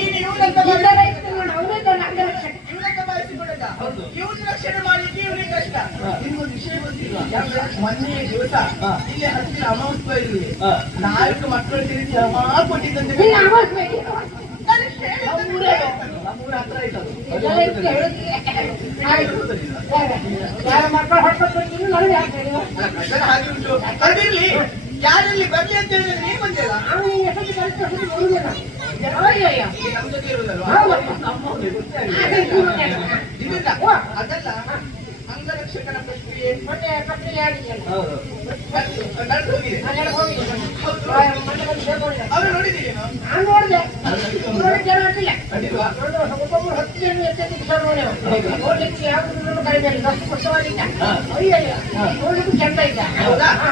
ನೀನು ಇವನಂತ ಭಾವಿಸಿಕೊಂಡದ ಇವನು ರಕ್ಷಣೆ ಮಾಡಲಿಕ್ಕೆ ಇವನಿಗೆ ಕಷ್ಟ. ನಿಮ್ಗೊಂದು ವಿಷಯ ಗೊತ್ತಿಲ್ವಾ? ಮೊನ್ನೆ ದಿವಸ ಇಲ್ಲಿ ಹತ್ತಿರ ಅಮಾವಾಸ್ಯ ಇರಲಿ 4 ಮಕ್ಕಳು ತಿರುಗಿ ಕೊಟ್ಟಿದ್ದಂತೆ. ಹಾಗೆ ಉಂಟು. ಅದಿರ್ಲಿ, ಯಾರಲ್ಲಿ ಬರ್ಲಿ ಅಂತ ಹೇಳಿದ್ರೆ ನೀ ಬಂದಿಲ್ಲ. ನಮ್ಮ ಜೊತೆ ಇರುವುದಲ್ವಾ? ಅದಲ್ಲ, ಅಂಗರಕ್ಷಕನ ಪ್ರಕ್ರಿಯೆ ಅವರು ನೋಡಿದ್ದೀರಿ? ನಾನು ನೋಡಿದೆ.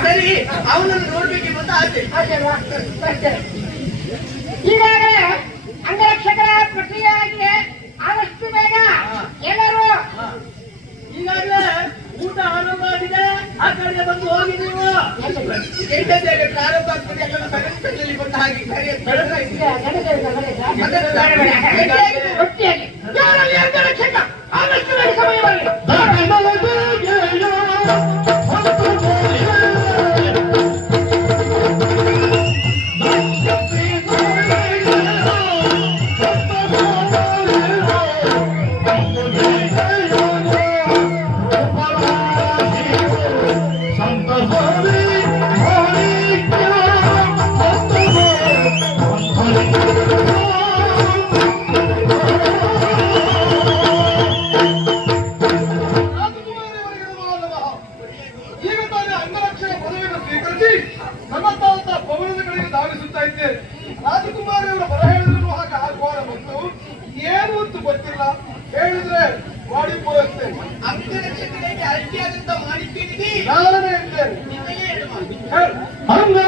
ಸರಿ, ಅವನನ್ನು ನೋಡ್ಬೇಕಿತ್ತು ಅಂತ ಆಸೆ. ಈಗಾಗಲೇ ಅಂಗರಕ್ಷಕರ ಪ್ರಕ್ರಿಯೆ ಆಗಿದೆ. ಆದಷ್ಟು ಬೇಗ ಎಲ್ಲರೂ ಈಗಾಗಲೇ ಊಟ ಆರಂಭ ಆಗಿದೆ. ಆ ಕಡೆಗೆ ಬಂದು ಹೋಗಿ ನೀವು ಪ್ರಾರಂಭ ಆಗ್ತದೆ. ಎಲ್ಲ ಸಗಣಿಯಲ್ಲಿ ಬಂದ ಹಾಗೆ ಅಂಗರಕ್ಷಕ ಆದಷ್ಟು ಬೇಗ ಸಮಯ ಬರಲಿ. ರಾಜಕುಮಾರಿಯವರ ಬರ ಹೇಳಿದ್ರು ಹಾಗೆ ಆಗೋರ ಬಂತು. ಏನು ಅಂತ ಗೊತ್ತಿಲ್ಲ, ಹೇಳಿದ್ರೆ ಮಾಡಿ ಪೋಯಿಸ್ತೇ. ಅಂಗರಕ್ಷಕರಿಗೆ ಅಡ್ಡಿಯಾದಂತ ಮಾಡಿದ್ದೀರಿ. ನಾನೇ ಹೇಳ್ತೇನೆ. ಅಂಗನೇ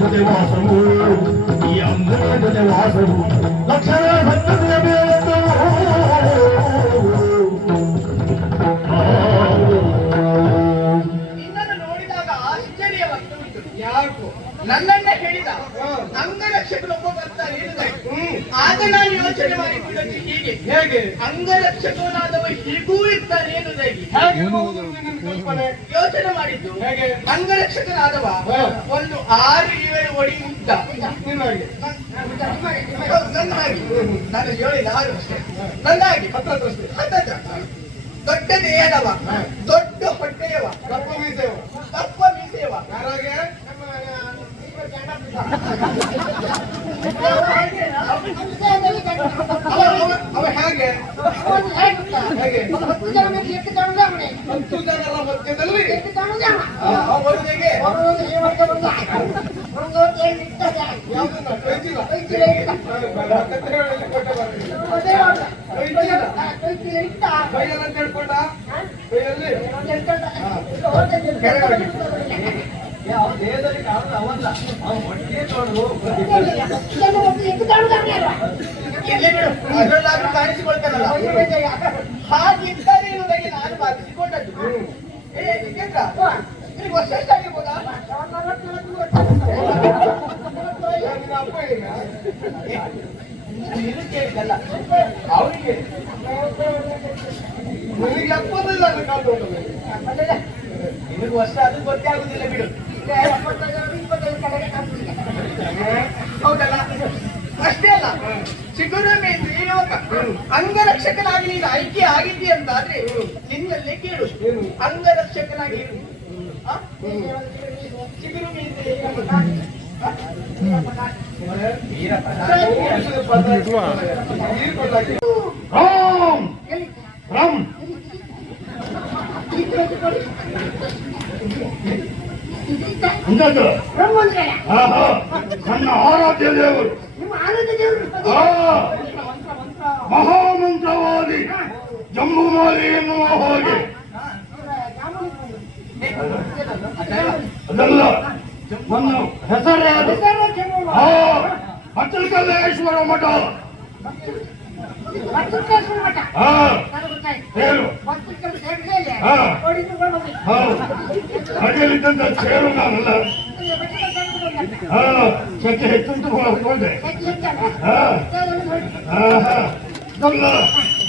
ಜೊತೆ ವಾಸವು, ಈ ಅಂಗನೇ ಜೊತೆ ವಾಸವು ಲಕ್ಷಣ ಭಕ್ತತೆಯ ಮೇಲೆಂದು ನಿನ್ನನ್ನು ನೋಡಿದಾಗ ಆಶ್ಚರ್ಯವಾಗ್ತಾ ಉಂಟು. ಯಾಕೋ ನನ್ನನ್ನೇ ಹೇಳಿದ ಅಂಗರಕ್ಷಕನೊಬ್ಬ ಬರ್ತಾರೆ ಆಗ ನಾನು ಯೋಚನೆ ಮಾಡಿಕೊಳ್ಳಿ. ಹೀಗೆ ಹೇಗೆ ಅಂಗರಕ್ಷಕನಾದವ ಹೀಗೂ ಇರ್ತಾನೆ ಎನ್ನುವುದಾಗಿ ಯೋಚನೆ ಮಾಡಿದ್ದು. ಹೇಗೆ ಅಂಗರಕ್ಷಕನಾದವ ಒಂದು 6-7 ಅಡಿ ಉದ್ದ ನಿನ್ನಾಗಿ ನನ್ನಾಗಿ, ನಾನು ಹೇಳಿಲ್ಲ 6 ಅಷ್ಟೇ, ನನ್ನಾಗಿ 10 ದೊಡ್ಡ ದೇಹದವ, ದೊಡ್ಡ ಹೊಟ್ಟೆಯವ, ಕಪ್ಪ ಮೀಸೆವ, ದಪ್ಪ ಮೀಸೆಯವ. ಯಾರಾಗೆ ಅವ ಹೇಗೆ ಹೇಗೆ 10 ಜನರ ಮಧ್ಯದಲ್ಲಿ ಬರುವುದೇಗೆ ಯಾವುದನ್ನ ಕೈಚಿಲ್ಲ ಕೈಯಲ್ಲ ಅಂತ ಹೇಳ್ಕೊಂಡ ಕೈಯಲ್ಲಿ ದೇಹದಲ್ಲಿ ಕಾಣುದು ಅವಲ್ಲ, ಅವ್ನು ಹೊಟ್ಟೆ ತೊಳೆದು ಎಲ್ಲಿ ಬಿಡು, ಅದರಲ್ಲಾದ್ರೂ ಕಾಣಿಸಿಕೊಳ್ತಾನಲ್ಲ. ಹಾಗಿದ್ದರೆ ಇರುವುದಾಗಿ ನಾನು ಬಾಧಿಸಿಕೊಂಡದ್ದು. ನಿಜೇಂದ್ರ, ನಿನಗೆ ವರ್ಷ ಎಷ್ಟಾಗಿರ್ಬೋದಾ? ಅಪ್ಪ ಈಗ ನೀನು ಕೇಳಿದಲ್ಲ ಅವರಿಗೆ. ನನಗೆ 70 ಅದು ಕಾಲು ಉಂಟು. ನಿನಗೆ ವರ್ಷ ಅದು ಗೊತ್ತೇ ಆಗುದಿಲ್ಲ ಬಿಡು. ಹೌದಲ್ಲ? ಅಷ್ಟೇ ಅಲ್ಲ, ಚಿಗುರು ಮೇಂದ್ರಿ ಯೋಗ ಅಂಗರಕ್ಷಕನಾಗಿ ನೀನು ಆಯ್ಕೆ ಆಗಿದ್ದಿ ಅಂತಾದ್ರೆ ನಿನ್ನಲ್ಲೇ ಕೇಳು. ಅಂಗರಕ್ಷಕನಾಗಿ ಚಿಗುರು ಮೇಂದ್ರಿ ನನ್ನ ಆರಾಧ್ಯ ದೇವರು, ಮಹಾಮಂತ್ರವಾದಿ ಜಂಬುಮಾಲಿ ಎನ್ನುವ ಹಾಗೆ ಅದಲ್ಲ ನನ್ನ ಹೆಸರೇ ಅದು. ಅಚ್ಚಲಕಲ್ಲೇಶ್ವರ ಮಠ ಪತ್ರಿಕೇಶ್ವರ ಮಠ ಹಾ ನನಗೆ ಗೊತ್ತಾಯ್ತು. ಹೇಳು ಪತ್ರಿಕೆ ಸೇರಿದ್ರೆ ಹಾ. ಹೊಡಿದು ಹೋಗ್ಬೇಕು. ಹೌದು ಮನೆಯಲ್ಲಿದ್ದಂತ ಚೇರು ನಾನಲ್ಲ ಹಾ ಸ್ವಚ್ಛ ಹೆಚ್ಚುಂಟು ಹೋದೆ ಹಾ ಹಾ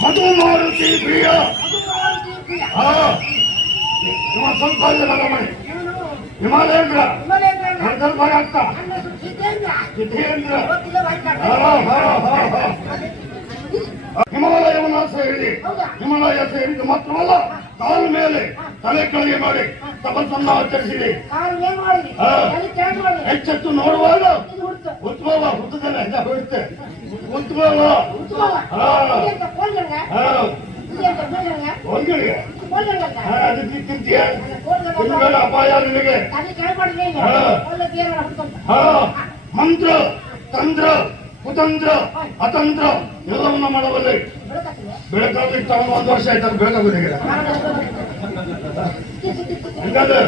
ಮಧು ಮಾರುತಿ ಪ್ರಿಯ ಹಾ ನಿಮ್ಮ ಸ್ವಲ್ಪ ಮನೆ ಹಿಮಾಲಯೇಂದ್ರ ಸ್ವಲ್ಪ ಆಗ್ತಾ ಸಿದ್ದೇಂದ್ರ ಹಿಮಾಲಯವನ್ನು ಸೇರಿ ಹಿಮಾಲಯ ಸೇರಿದ್ದು ಮಾತ್ರವಲ್ಲ ಕಾಲ ಮೇಲೆ ತಲೆ ಕೆಳಗೆ ಮಾಡಿ ತಪಸ್ಸನ್ನು ಆಚರಿಸಿದೆ ಎಚ್ಚೆತ್ತು ನೋಡುವಾಗ ಉತ್ಸವ ಹುತ್ತದಲ್ಲ ಹೋಗುತ್ತೆ ಉತ್ಸವ ಒಂಗಳಿಗೆ ಅದಕ್ಕೆ ತಿಂತೀಯ ತಿಂಗಳ ಅಪಾಯ ನಿನಗೆ ಮಂತ್ರ ತಂತ್ರ ಕುತಂತ್ರ ಅತಂತ್ರ ಎಲ್ಲವನ್ನ ಮಾಡಬಲ್ಲೆ ಬೆಳಕಾಗ್ಲಿಕ್ಕೆ ತಗೊಂಡು 1 ವರ್ಷ ಆಯ್ತು ಅದು ಬೆಳಕಾಗೋದಿಲ್ಲ ಹಂಗಾದ್ರೆ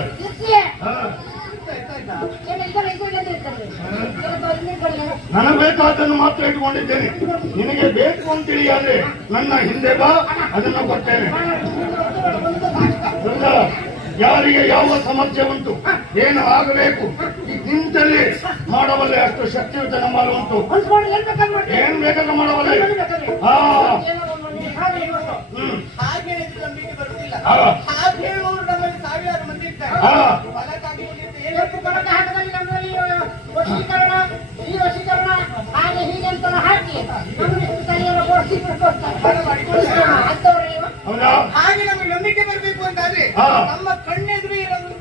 ನನಗೆ ಬೇಕಾದನ್ನು ಮಾತ್ರ ಇಟ್ಕೊಂಡಿದ್ದೇನೆ ನಿನಗೆ ಬೇಕು ಅಂತ ತಿಳಿಯಾದ್ರೆ ನನ್ನ ಹಿಂದೆ ಬಾ ಅದನ್ನು ಕೊಡ್ತೇನೆ ಯಾರಿಗೆ ಯಾವ ಸಮಸ್ಯೆ ಉಂಟು ಏನು ಆಗಬೇಕು ನಿಂತಲ್ಲಿ ಮಾಡಬಲ್ಲೆ ಅಷ್ಟು ಶಕ್ತಿಯುತ ನಮ್ಮಲ್ಲಿ ಉಂಟು ಏನ್ ಬೇಕಾದ್ರೆ ಮಾಡಬಲ್ಲೆ ಹಾಗೆ ಹೇಳಿದ್ರೆ ನಂಬಿಕೆ ಬರುವುದಿಲ್ಲ. ಹಾಗೆ ಹೇಳುವವರು ನಮ್ಮಲ್ಲಿ ಸಾವಿರಾರು ಮಂದಿ ಇದ್ದಾರೆ. ಹೊಲಕ್ಕಾಗಿ ಬಂದಿದ್ದು ಇವತ್ತು ಕೊಡಕ ಹಾಕದಲ್ಲಿ ನಮ್ಮಲ್ಲಿ ವಶೀಕರಣ ಈ ವಶೀಕರಣ ಹಾಗೆ ಹೀಗೆ ಅಂತ ಹಾಕಿ ನಮಗೆ ಸರಿಯಾದ ಹಾಗೆ ನಮಗೆ ನಂಬಿಕೆ ಬರಬೇಕು ಅಂತಾದ್ರೆ ನಮ್ಮ ಕಣ್ಣೆದುರು ಇರೋದು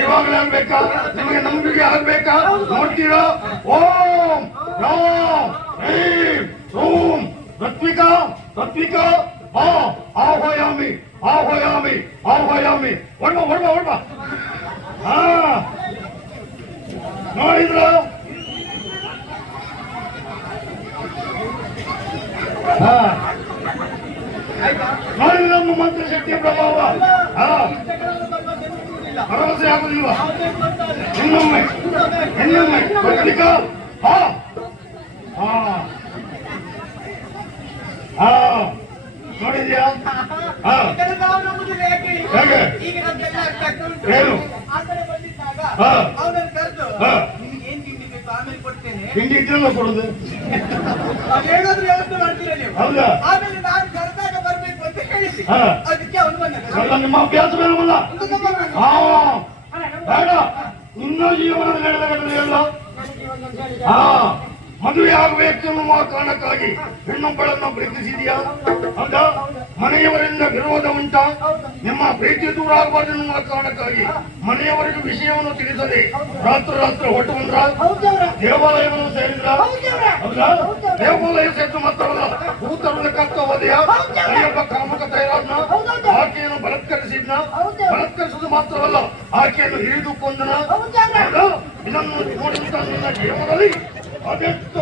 ಇವಾಗಲೇ ಆಗ್ಬೇಕಾ ನಿಮಗೆ ನಂಬಿಕೆ ಆಗ್ಬೇಕಾ ನೋಡ್ತೀರಾ ಓಂ ರಾಮ್ ಹ್ರೀಂ ಓಂ ರತ್ವಿಕಾ ರತ್ವಿಕಾ ಆಹ್ವಯಾಮಿ ಆಹ್ವಯಾಮಿ ಆಹ್ವಯಾಮಿ ಹೊಡ್ಬ ಹೊಡ್ಬ ಹೊಡ್ಬ ಹಾ ನೋಡಿದ್ರ ನೋಡಿದ್ರ ನಮ್ಮ ಮಂತ್ರ ಶಕ್ತಿಯ ಪ್ರಭಾವ ಭರವಸೆ ಆಗುದಿಲ್ವಾ ಇನ್ನೊಮ್ಮೆ ಇನ್ನೊಮ್ಮೆ ರತ್ವಿಕಾ ಹಾ ಹಾ ಹಾ ನೋಡಿದ್ಯಾ ನಾವು ನಂಬುದಿಲ್ಲ ಯಾಕೆ ಹೇಗೆ ಈಗ ನಮ್ಗೆಲ್ಲ ಅರ್ಥ ಆಗ್ತಾ ಉಂಟು. ಏನು ಆ ಕಡೆ ಬಂದಿದ್ದಾಗ ಅವನನ್ನು ಕರೆದು ನಿಮ್ಗೆ ಏನ್ ತಿಂಡಿ ಬೇಕು ಆಮೇಲೆ ಕೊಡ್ತೇನೆ ತಿಂಡಿ ಇದ್ರೆಲ್ಲ ಕೊಡುದು ಅದು ಹೇಳೋದ್ರ ವ್ಯವಸ್ಥೆ ಮಾಡ್ತೀರ ನೀವು. ಹೌದಾ ಆಮೇಲೆ ನಾನು ಕರೆದಾಗ ಬರ್ಬೇಕು ಅಂತ ಹೇಳಿಸಿ ಅದಕ್ಕೆ ಅವನು ಬಂದ ಅಲ್ಲ ನಿಮ್ಮ ಅಭ್ಯಾಸ ಬೇಡವಲ್ಲ ಹಾ ಬೇಡ ನಿನ್ನ ಜೀವನದ ನಡೆದ ಘಟನೆ ಎಲ್ಲ ಹಾ ಮದುವೆ ಆಗಬೇಕೆನ್ನುವ ಕಾರಣಕ್ಕಾಗಿ ಹೆಣ್ಣೊಬ್ಬಳನ್ನು ಪ್ರೀತಿಸಿದೆಯಾ ಅಂತ ಮನೆಯವರಿಂದ ವಿರೋಧ ಉಂಟಾ ನಿಮ್ಮ ಪ್ರೀತಿ ದೂರ ಆಗಬಾರ್ದೆನ್ನುವ ಕಾರಣಕ್ಕಾಗಿ ಮನೆಯವರಿಗೆ ವಿಷಯವನ್ನು ತಿಳಿಸದೆ ರಾತ್ರಿ ಹೊಟ್ಟು ಬಂದ್ರ ದೇವಾಲಯವನ್ನು ಸೇರಿದ್ರ ಹೌದಾ ದೇವಾಲಯ ಸೇರಿದ ಮಾತ್ರವಲ್ಲ ಭೂತರುವುದಕ್ಕಾಗ್ತಾ ಹೋದೆಯಾ ಅಯ್ಯಪ್ಪ ಕಾಮಕ ತಯಾರಾದ್ನ ಆಕೆಯನ್ನು ಬಲತ್ಕರಿಸಿದ್ನ ಬಲತ್ಕರಿಸುವುದು ಮಾತ್ರವಲ್ಲ ಆಕೆಯನ್ನು ಹಿಡಿದು ಕೊಂದನ ಇದನ್ನು ನೋಡಿದಂತ ನಿನ್ನ ಜೀವನದಲ್ಲಿ ಅದೆಷ್ಟು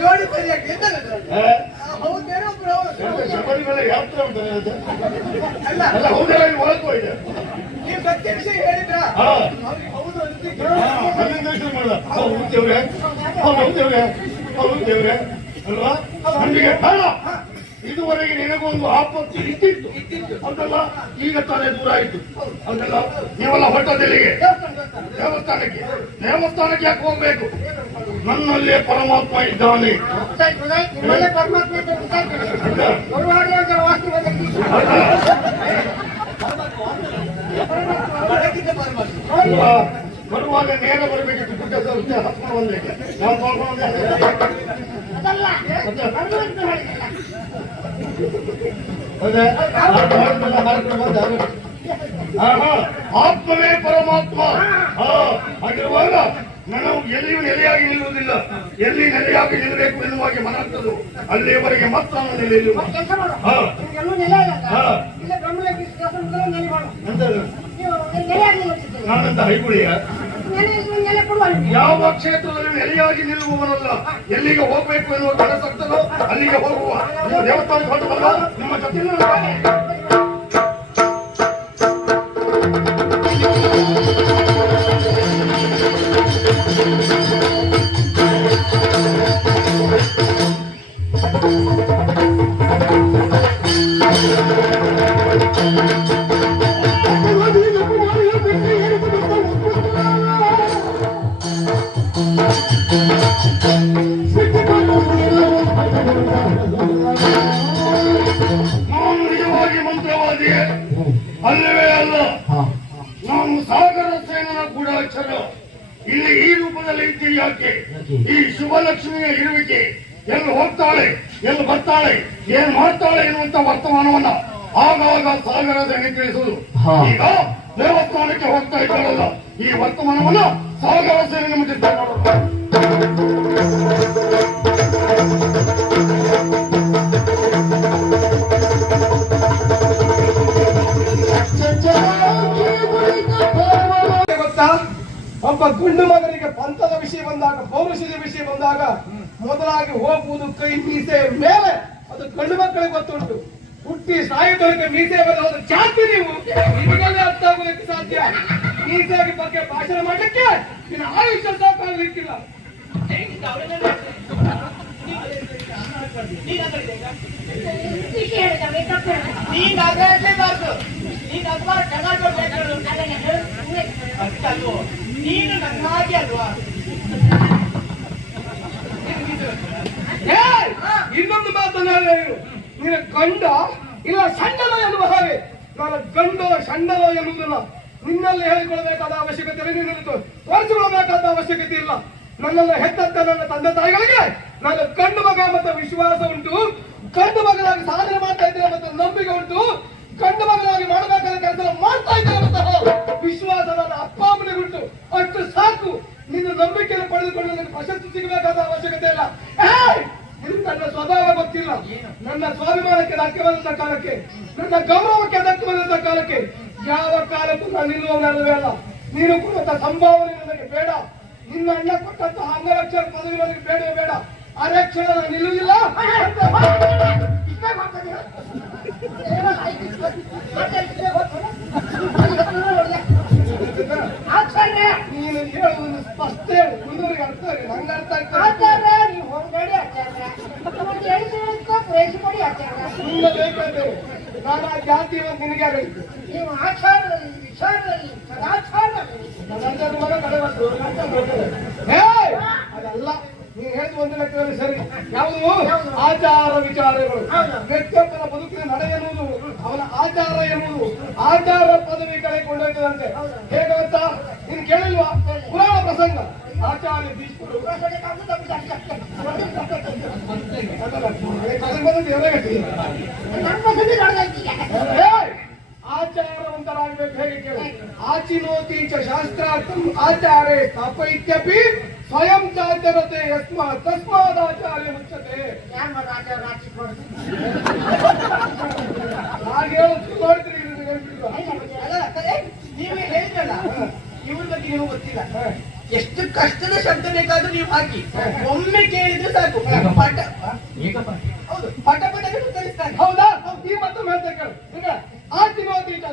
ಜೋಡಿ ಸರಿಯಾಗಿ ಹೌದೇನೋ ಶಬರಿಮಲೆ ಯಾತ್ರೆ ಉಂಟು ಅಲ್ಲ ಅಲ್ಲ ಹೌದಲ್ಲ ಒಳಗೂ ಇದೆ ನೀವು ಸತ್ಯ ವಿಷಯ ಹೇಳಿದ್ರ ಹೌದು ಮಾಡಿದ ಹೌದು ದೇವ್ರೆ ಹೌದು ದೇವ್ರೆ ಹೌದು ದೇವ್ರೆ ಅಲ್ವಾ ನಮಗೆ ಬೇಡ ಇದುವರೆಗೆ ನಿನಗೊಂದು ಆಪತ್ತು ಇದ್ದಿತ್ತು ಅದಲ್ಲ ಈಗ ತಾನೇ ದೂರ ಆಯ್ತು ಅದಲ್ಲ ನೀವೆಲ್ಲ ಹೊರಟದಲ್ಲಿಗೆ ದೇವಸ್ಥಾನಕ್ಕೆ ಯಾಕೆ ಹೋಗ್ಬೇಕು ನನ್ನಲ್ಲೇ ಪರಮಾತ್ಮ ಇದ್ದಾನೆ ಬರುವಾಗ ನೇರ ಬರಬೇಕಿತ್ತು ಗುಡ್ಡ ಹತ್ಕೊಂಡು ಬಂದಕ್ಕೆ ನಾವು ಆತ್ಮವೇ ಪರಮಾತ್ಮ ಆಗಿರುವಾಗ ನಾನು ಎಲ್ಲಿಯೂ ನೆಲೆಯಾಗಿ ನಿಲ್ಲುವುದಿಲ್ಲ. ಎಲ್ಲಿ ನೆಲೆಯಾಗಿ ನಿಲ್ಲಬೇಕು ಎನ್ನುವಾಗಿ ಮನಂತದ್ದು ಅಲ್ಲಿಯವರೆಗೆ ಮಾತ್ರ ನಾನು ನೆಲೆಯಲ್ಲಿ ಕೆಲಸ ಮಾಡು. ಹಾ. ನಿಮ್ಗೆಲ್ಲೂ ನೆಲೆ ಇಲ್ಲ. ಹಾ. ಇಲ್ಲ ಬ್ರಹ್ಮಲೇಖ ಕೆಲಸ ಮಾಡಿದ್ರೆ ನೆಲೆ ಮಾಡು. ಎಂತದು? ನೀವು ನೆಲೆಯಾಗಿ ನಿಲ್ತಿದ್ದೀರಿ. ನಾನಂತ ಹೈಗುಳಿಯ ನೆಲೆ ಕೊಡುವ ನಿಮ್ಗೆ. ಯಾವ ಕ್ಷೇತ್ರದಲ್ಲಿ ನೆಲೆಯಾಗಿ ನಿಲ್ಲುವವನಲ್ಲ. ಎಲ್ಲಿಗೆ ಹೋಗ್ಬೇಕು ಎನ್ನುವ ಕನಸಾಗ್ತದೋ ಅಲ್ಲಿಗೆ ಹೋಗುವ. ನಿಮ್ಮ ದೇವಸ್ಥಾನಕ್ಕೆ ಹೊರಟು ಬರುವ ನಿಮ್ಮ ಜೊತೆ ನಾನು ನಿಜವಾಗಿ ಮಂತ್ರವಾದಿಯೇ ಅಲ್ಲವೇ ಅಲ್ಲ. ನಾನು ಸಾಗರ ಸೇನನ ಗೂಢಾಚಾರ. ಇಲ್ಲಿ ಈ ರೂಪದಲ್ಲಿ ಇದ್ದೀರಿ ಯಾಕೆ? ಈ ಶುಭಲಕ್ಷ್ಮಿಯ ಇರುವಿಕೆ ಎಲ್ಲಿ ಹೋಗ್ತಾಳೆ, ಎಲ್ಲಿ ಬರ್ತಾಳೆ, ಏನ್ ಮಾಡ್ತಾಳೆ ಎನ್ನುವಂತ ವರ್ತಮಾನವನ್ನ ಆಗಾಗ ಸಾಗರ ಸೇನೆ ತಿಳಿಸುವುದು. ಈಗ ದೇವಸ್ಥಾನಕ್ಕೆ ಹೋಗ್ತಾ ಇದ್ದಾಳಲ್ಲ, ಈ ವರ್ತಮಾನವನ್ನ ಸಾಗರ ಸೇನೆ ನಿಮಗೆ ಗೊತ್ತಾ, ಒಬ್ಬ ಗಂಡು ಮಗನಿಗೆ ಪಂಥದ ವಿಷಯ ಬಂದಾಗ, ಪೌರುಷದ ವಿಷಯ ಬಂದಾಗ ಮೊದಲಾಗಿ ಹೋಗುವುದು ಕೈ ಮೀಸೆ ಮೇಲೆ. ಅದು ಗಂಡು ಮಕ್ಕಳಿಗೆ ಗೊತ್ತುಂಟು. ಹುಟ್ಟಿ ಸಾಯುವುದಕ್ಕೆ ಮೀಸೆ ಬರೋದು ಜಾತಿ. ನೀವು ನಿಮಗೆಲ್ಲ ಅರ್ಥ ಆಗೋದಕ್ಕೆ ಸಾಧ್ಯ. ಮೀಸೆಗೆ ಬಗ್ಗೆ ಭಾಷಣ ಮಾಡಲಿಕ್ಕೆ ಇನ್ನು ಆಯುಷ್ಯ ಸಾಕಾಗಲಿಕ್ಕಿಲ್ಲ. ನೀನು ನನ್ನ ಹಾಗೆ ಅಲ್ವಾ? ಇನ್ನೊಂದು ಮಾತನ್ನ ನೀನು ಗಂಡ ಇಲ್ಲ ಸಂಡಲ ಎನ್ನುವ ಹಾಗೆ. ನಾನು ಗಂಡೋ ಸಂಡಲೋ ಎನ್ನುವುದಿಲ್ಲ. ನಿನ್ನಲ್ಲಿ ಹೇಳಿಕೊಳ್ಳಬೇಕಾದ ಅವಶ್ಯಕತೆ ಇಲ್ಲ, ನಿನ್ನಲ್ಲಿ ತೋರಿಸಿಕೊಳ್ಳಬೇಕಾದ ಅವಶ್ಯಕತೆ ಇಲ್ಲ. ನನ್ನೆಲ್ಲ ಹೆತ್ತಂತ ನನ್ನ ತಂದೆ ತಾಯಿಗಳಿಗೆ ನಾನು ಗಂಡು ಮಗ ಮತ್ತೆ ವಿಶ್ವಾಸ ಉಂಟು. ಗಂಡು ಮಗನಾಗಿ ಸಾಧನೆ ಮಾಡ್ತಾ ಇದ್ದೇನೆ ಮತ್ತೆ ನಂಬಿಕೆ ಉಂಟು. ಗಂಡು ಮಗನಾಗಿ ಮಾಡಬೇಕಾದ ಕೆಲಸ ಮಾಡ್ತಾ ಇದ್ದೇನೆ ಅಂತ ವಿಶ್ವಾಸ ನನ್ನ ಅಪ್ಪ ಅಮ್ಮನಿಗೆ ಉಂಟು. ಅಷ್ಟು ಸಾಕು. ನಿನ್ನ ನಂಬಿಕೆಯನ್ನು ಪಡೆದುಕೊಂಡು ನನಗೆ ಪ್ರಶಸ್ತಿ ಸಿಗಬೇಕಾದ ಅವಶ್ಯಕತೆ ಇಲ್ಲ. ನನ್ನ ಸ್ವಭಾವ ಗೊತ್ತಿಲ್ಲ. ನನ್ನ ಸ್ವಾಭಿಮಾನಕ್ಕೆ ಧಕ್ಕೆ ಬಂದಂತ ಕಾಲಕ್ಕೆ, ನನ್ನ ಗೌರವಕ್ಕೆ ಧಕ್ಕೆ ಬಂದಂತ ಕಾಲಕ್ಕೆ ಯಾವ ಕಾಲಕ್ಕೂ ನಾನು ನಿಲ್ಲುವವನಲ್ಲವೇ ಅಲ್ಲ. ನೀನು ಕೊಟ್ಟಂತ ಸಂಭಾವನೆ ನನಗೆ ಬೇಡ. ನಿನ್ನ ಅಣ್ಣ ಕೊಟ್ಟಂತಹ ಅಂಗರಕ್ಷಕ ಪದವಿ ನನಗೆ ಬೇಡವೇ ಬೇಡ. ಅರಕ್ಷಣ ನಾನು ನಿಲ್ಲುವುದಿಲ್ಲ. ನೀನು ಹೇಳುವುದು ಸ್ಪಷ್ಟ ಹೇಳು. ಮುಂದೂರಿಗೆ ಅರ್ಥ ಹೇಳಿ. ನಂಗೆ ಅರ್ಥ ಆಗ್ತದೆ. ನಿನ್ನ ಬೇಕಾದ್ರೆ ನಾನು ಆ ಜಾತಿ ನಿನಗೆ ಹೇಳಿದ್ದು. ನೀವು ಆಚಾರದಲ್ಲಿ ವಿಚಾರದಲ್ಲಿ ಸದಾಚಾರದಲ್ಲಿ ಅದಲ್ಲ. ನೀನು ಹೇಳಿದ ಒಂದು ಲೆಕ್ಕದಲ್ಲಿ ಸರಿ. ಯಾವುದು ಆಚಾರ ವಿಚಾರಗಳು. ವ್ಯಕ್ತಿಯೊಬ್ಬನ ಬದುಕಿನ ನಡೆ ಎನ್ನುವುದು, ಅವನ ಆಚಾರ ಎನ್ನುವುದು ಆಚಾರ ಪದವಿ ಕಡೆ ಕೊಂಡೊಯ್ತದಂತೆ. ಹೇಗೆ ಗೊತ್ತಾ? ನೀನು ಕೇಳಿಲ್ವಾ ಪುರಾಣ ಪ್ರಸಂಗ? ಆಚಾರ್ಯ ಭೀಷ್ಮರು ಆಚಾರವಂತರಾಗಬೇಕು. ಹೇಗೆ ಕೇಳಿ? ಆಚಿನೋತಿ ಚ ಶಾಸ್ತ್ರಾರ್ಥಂ ಆಚಾರೇ ಸ್ಥಾಪಯಿತ್ಯಪಿ ಸ್ವಯಂ ಚಾಚರತೆ ಯಸ್ಮಾತ್ ತಸ್ಮಾದಾಚಾರ್ಯ ಮುಚ್ಚತೆ. ಹಾಗೆ ನೋಡ್ತೀರಿ. ನೀವೇ ಹೇಳಿದ್ರಲ್ಲ, ಇವ್ರ ಬಗ್ಗೆ ನೀವು ಗೊತ್ತಿಲ್ಲ. ಎಷ್ಟು ಕಷ್ಟದ ಶಬ್ದ ಬೇಕಾದ್ರೂ ನೀವು ಹಾಕಿ, ಒಮ್ಮೆ ಕೇಳಿದ್ರೆ ಸಾಕು. ಪಟ ಹೌದು, ಪಟ ಪಟ ಕಲಿಸ್ತಾರೆ. ಹೌದಾ? ಈ ಮತ್ತು ಹೇಳ್ತಾ ಕೇಳು. ಈಗ ಆಚಿನೋತೀತ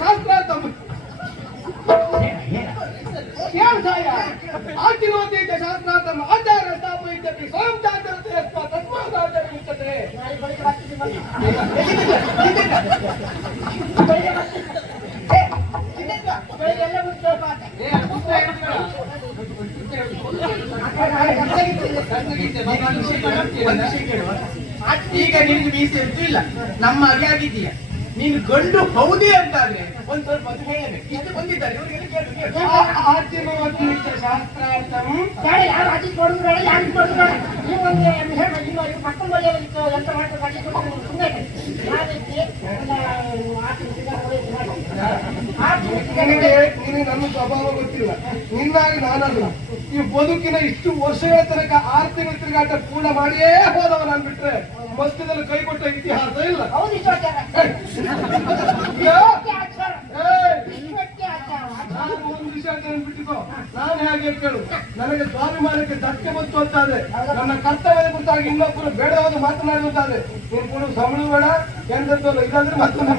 ಶಾಸ್ತ್ರಾರ್ಥಂ ಆಚಿನೋತೀತ ಶಾಸ್ತ್ರಾರ್ಥಂ ಆಚಾರ ಸ್ಥಾಪಯಿತ್ಯಪಿ ಸ್ವಯಂ ಚಾಚರತೆ ಯಸ್ಮಾತ್ ತಸ್ಮಾದಾಚಾರ್ಯ ಮುಚ್ಚತೆ. ಈಗ ನಿನಗೆ ಮೀಸೆ ಅಂತೂ ಇಲ್ಲ, ನಮ್ಮ ಹಾಗೆ ಆಗಿದ್ದೀಯ. ನೀನು ಗಂಡು ಹೌದೇ ಅಂತಾದ್ರೆ ಒಂದ್ ಸ್ವಲ್ಪ ಅದು ಹೇಳಬೇಕು. ಇಷ್ಟು ಬಂದಿದ್ದಾರೆ ಇವರಿಗೆ ಶಾಸ್ತ್ರಾರ್ಥಂ ಯಾರು ಹಾಕಿ ಕೊಡುದು ಬೇಡ, ಯಾರು ಕೊಡುದು ಬೇಡ. ನೀವು ಒಂದು ಹೇಳಿ, ನೀವು ಮಕ್ಕಳ ಮನೆಯಲ್ಲಿ ಯಂತ್ರ ಮಾಡ್ಕೊಂಡು ಹಾಕಿ ಕೊಟ್ಟು ಸುಮ್ಮನೆ ನಿನಗೆ ನನ್ನ ಸ್ವಭಾವ ಗೊತ್ತಿಲ್ಲ, ನಿನ್ನಾಗಿ ನಾನಲ್ಲ. ಈ ಬದುಕಿನ ಇಷ್ಟು ವರ್ಷಗಳ ತನಕ 6 ತಿಂಗಳ ತಿರುಗಾಟ ಪೂರ್ಣ ಮಾಡಿಯೇ ಹೋದವ ನಾನು ಬಿಟ್ರೆ ಮಧ್ಯದಲ್ಲಿ ಕೈ ಕೊಟ್ಟ ಇತಿಹಾಸ ಇಲ್ಲ. ಹೌದು ಈಶ್ವರಾಚಾರ್ಯ. ನಾನು ಒಂದು ವಿಷಯ ಬಿಟ್ಟಿದ್ದು ನಾನು ಹೇಗೆ ಕೇಳು, ನನಗೆ ಸ್ವಾಭಿಮಾನಕ್ಕೆ ಧಕ್ಕೆ ಬಂತು ಅಂತಾದ್ರೆ, ನನ್ನ ಕರ್ತವ್ಯದ ಕುರಿತಾಗಿ ಇನ್ನೊಬ್ಬರು ಬೇಡವಾದ ಮಾತನಾಡುವಂತಾದ್ರೆ ನೀನು ಕೂಡ ಸಂಬಳ ಬೇಡ ಎಂದಲ್ಲ, ಇದಾದ್ರೆ ಮತ್ತೊಂದು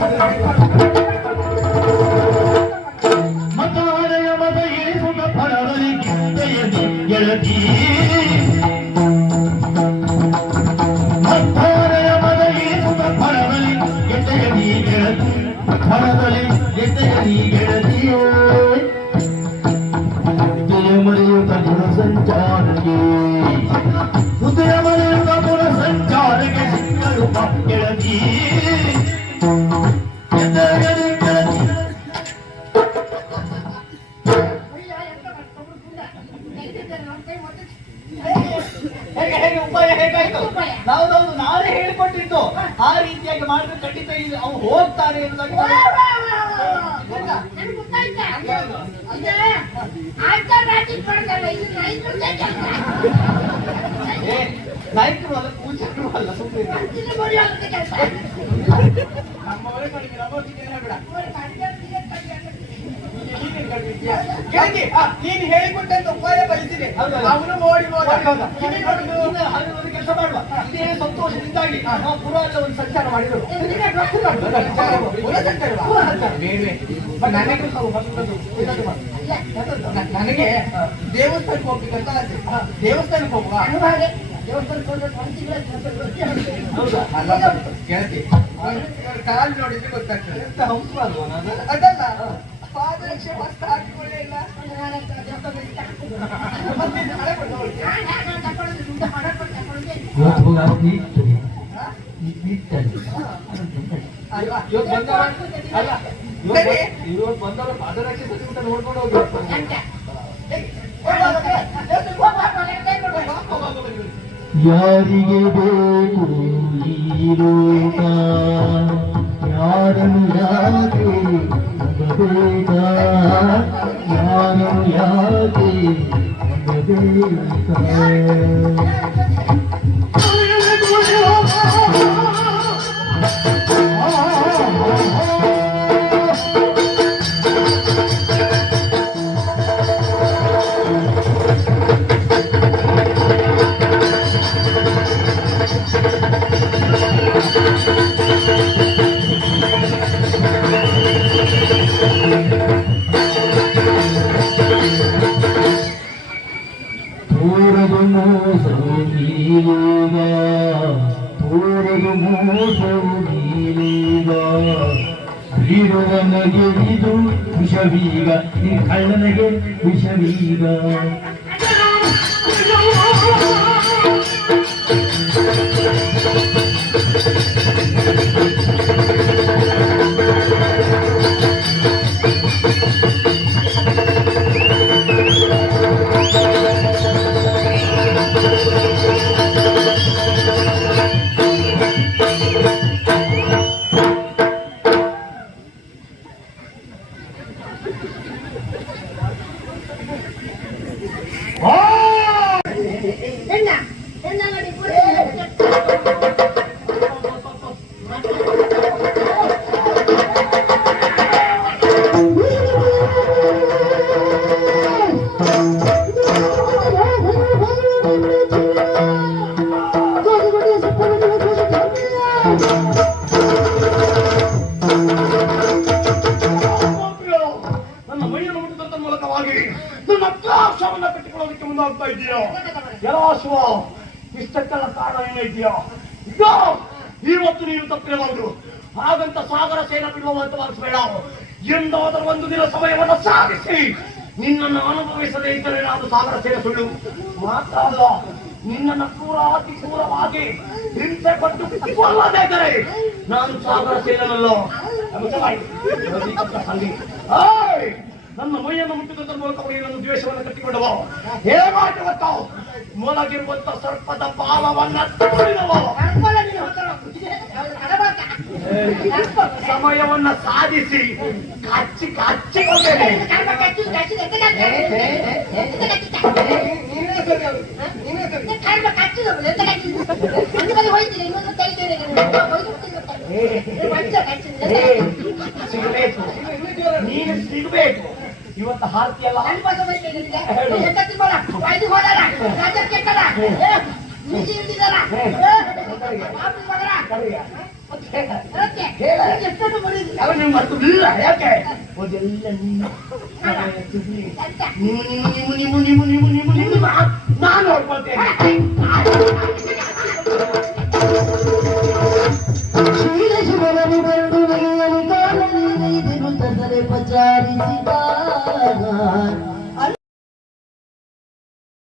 ಮತಾಲಯ ಮತ ಏಸುತ ಫಲದಲ್ಲಿ ಗೆಳತಿ ಗೆಳತಿ ಮತಾಲಯ ಮತ ಏಸುತ ಫಲದಲ್ಲಿ ಗೆಳತಿ ಗೆಳತಿ ಫಲದಲ್ಲಿ ಗೆಳತಿ ಗೆಳತಿಯೋ ಹೃದಯ ಮರೆಯುತ್ತ ಗುಣ ಸಂಚಾರಕ್ಕೆ ಹೃದಯ ಮರೆಯುತ್ತ ಗುಣ ಸಂಚಾರಕ್ಕೆ ಸಿಕ್ಕರು ಗೆಳತಿ ಹೇಗೆ ಉಪಾಯ ಹೇಗಾಯ್ತು? ಹೌದೌದು, ನಾನೇ ಹೇಳಿಕೊಟ್ಟಿದ್ದು ಆ ರೀತಿಯಾಗಿ ಮಾಡಿದ್ರೆ ಖಂಡಿತ ಅವ್ರು ಹೋಗ್ತಾರೆ ಎಂಬುದಾಗಿ ನಾಯಕರು ಅಲ್ಲ, ಪೂಜಕರು ಅಲ್ಲ, ಸುಮ್ಮನೆ ನಮ್ಮ ಒಳಗೆ ಕಡಿಮೆ, ನಮ್ಮ ಬೇಡ. ನೀನು ಹೇಳಿಕೊಟ್ಟಂತ ಉಪಾಯ ಬಯಸಿದೆ, ಅವನು ನೋಡಿ ಕೆಲಸ ಮಾಡುವ. ಇದೇ ಸಂತೋಷದಿಂದಾಗಿ ನಾವು ಪುರ ಎಲ್ಲ ಒಂದು ಸಂಚಾರ ಮಾಡಿದರು. ನನಗೆ ದೇವಸ್ಥಾನಕ್ಕೆ ಹೋಗ್ಬೇಕಂತ ಆಸೆ. ದೇವಸ್ಥಾನಕ್ಕೆ ಹೋಗುವ. ಗೆಳತಿ ಕಾಲು ನೋಡಿದ್ರೆ ಗೊತ್ತಾಗ್ತದೆ. ಎಂತ ಹಂಸ ಅಲ್ವಾ ನಾನು? ಅದಲ್ಲ, ಪಾದರಕ್ಷೆ ಮಸ್ತ್ ಹಾಕಿಕೊಳ್ಳೇ ಇಲ್ಲ. ಇವತ್ತು ಬಂದವರು ಪಾದರಕ್ಷೆ ಸಚಿವ ನೋಡ್ಕೊಂಡು ಹೋಗಿ ಯಾರಿಗೆ ಬೇಕು ಈ ಲೋಕ, ಯಾರನ್ನು ಯಾಕೆ ನಂಬಬೇಕ, ಯಾರನ್ನು ಯಾಕೆ ನಂಬಬೇಕ. ತೋರದು ಮೋಸವು ನೀಲೀಗ, ತೋರದು ಮೋಸವು ನೀಲೀಗ, ಬೀರುವನಗೆ ಇದು ವಿಷವೀಗ, ಈ ಕಳ್ಳನಿಗೆ ವಿಷವೀಗ. ನನ್ನ ಮೈಯನ್ನು ಮುಟ್ಟಿದಂತ ಮೂಲಕವಾಗಿ ನನ್ನ ಅತ್ಯಾಶವನ್ನು ಕಟ್ಟಿಕೊಳ್ಳೋದಕ್ಕೆ ಮುಂದಾಗ್ತಾ ಇದೆಯಾ? ಎಲ್ಲ ಶಿವ, ಇಷ್ಟಕ್ಕೆಲ್ಲ ಕಾರಣ ಏನೈತಿಯಾ? ಈಗ ಇವತ್ತು ನೀನು ತಪ್ಪಿರಬಹುದು. ಹಾಗಂತ ಸಾಗರ ಸೇನ ಬಿಡುವಂತ ಭಾವಿಸಬೇಡ. ಎಂದಾದರೂ ಒಂದು ದಿನ ಸಮಯವನ್ನು ಸಾಧಿಸಿ ನಿನ್ನನ್ನು ಅನುಭವಿಸದೇ ಇದ್ದರೆ ನಾನು ಸಾಗರ ಸೇನೆ ಸುಳ್ಳು ಮಾತಾಡಲ್ಲ. ನಿನ್ನನ್ನು ಅತಿ ಕ್ರೂರವಾಗಿ ಹಿಂಸೆ ಪಟ್ಟು ಕೊಲ್ಲದೇ ಇದ್ದರೆ ನಾನು ಸಾಗರ ಸೇನಲ್ಲ. ನನ್ನ ಮೈಯನ್ನು ಮುಟ್ಟಿದ ಮೂಲಕ ನನ್ನ ದ್ವೇಷವನ್ನು ಕಟ್ಟಿಕೊಂಡವ. ಹೇಗಾಟ ಗೊತ್ತೋ, ಮೊಳಗಿರುವಂತ ಸರ್ಪದ ಬಾಲವನ್ನ ತೋರಿದವ. ಸಮಯವನ್ನ ಸಾಧಿಸಿ ಕಚ್ಚಿ ಕಚ್ಚಿಕೊಂಡೇನೆ. ಕರ್ಮ ಕಚ್ಚಿ ಕಚ್ಚಿದ ನೀನೇ ಸರಿ ಅದು. ನೀನೇ ಸರಿ. ಕರ್ಮ ಕಚ್ಚಿದ ಎಂತ ಕಚ್ಚಿದ ಅಂದ್ರಲ್ಲಿ ಹೋಯ್ತೀನಿ ಇನ್ನೊಂದು ತೆಗಿತೇನೆ ಸಿಗಬೇಕು, ನೀನು ಸಿಗಬೇಕು. ಇವತ್ತು ಹಾರ್ತಿಯಲ್ಲ ನೀವು ಮರ್ತುಬಿಲ್ಲ. ಯಾಕೆ ಅದೆಲ್ಲ ನೀನು ನಾನು ನೋಡ್ಕೊಳ್ತೇನೆ.